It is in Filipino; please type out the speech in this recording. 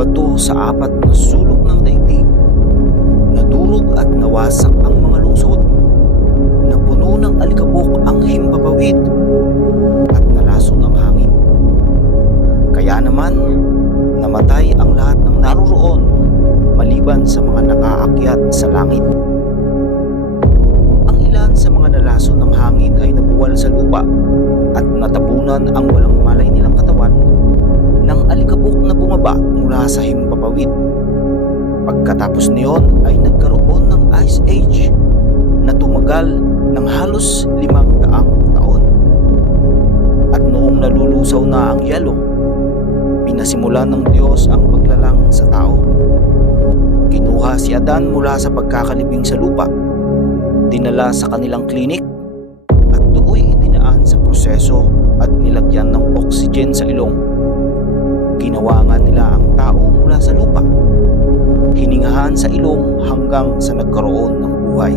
ito sa apat na sulok ng daigdig. Nadurog at nawasak ang mga lungsod. Napuno ng alikabok ang himpapawid at nalason ang hangin. Kaya naman, namatay ang lahat ng naroroon maliban sa mga nakaakyat sa langit. Ang ilan sa mga nalason ng hangin ay nabuwal sa lupa at natabunan ang walang malay nilang katawan ng alikabok na bumaba mula sa himpapawid. Pagkatapos niyon ay nagkaroon ng Ice Age na tumagal ng halos limang daang taon. At noong nalulusaw na ang yelo, pinasimulan ng Diyos ang paglalang sa tao. Kinuha si Adan mula sa pagkakalibing sa lupa, dinala sa kanilang klinik, at dooy itinaan sa proseso at nilagyan ng oxygen sa ilong. Ginawa nga nila ang mula sa lupa, hiningahan sa ilong hanggang sa nagkaroon ng buhay.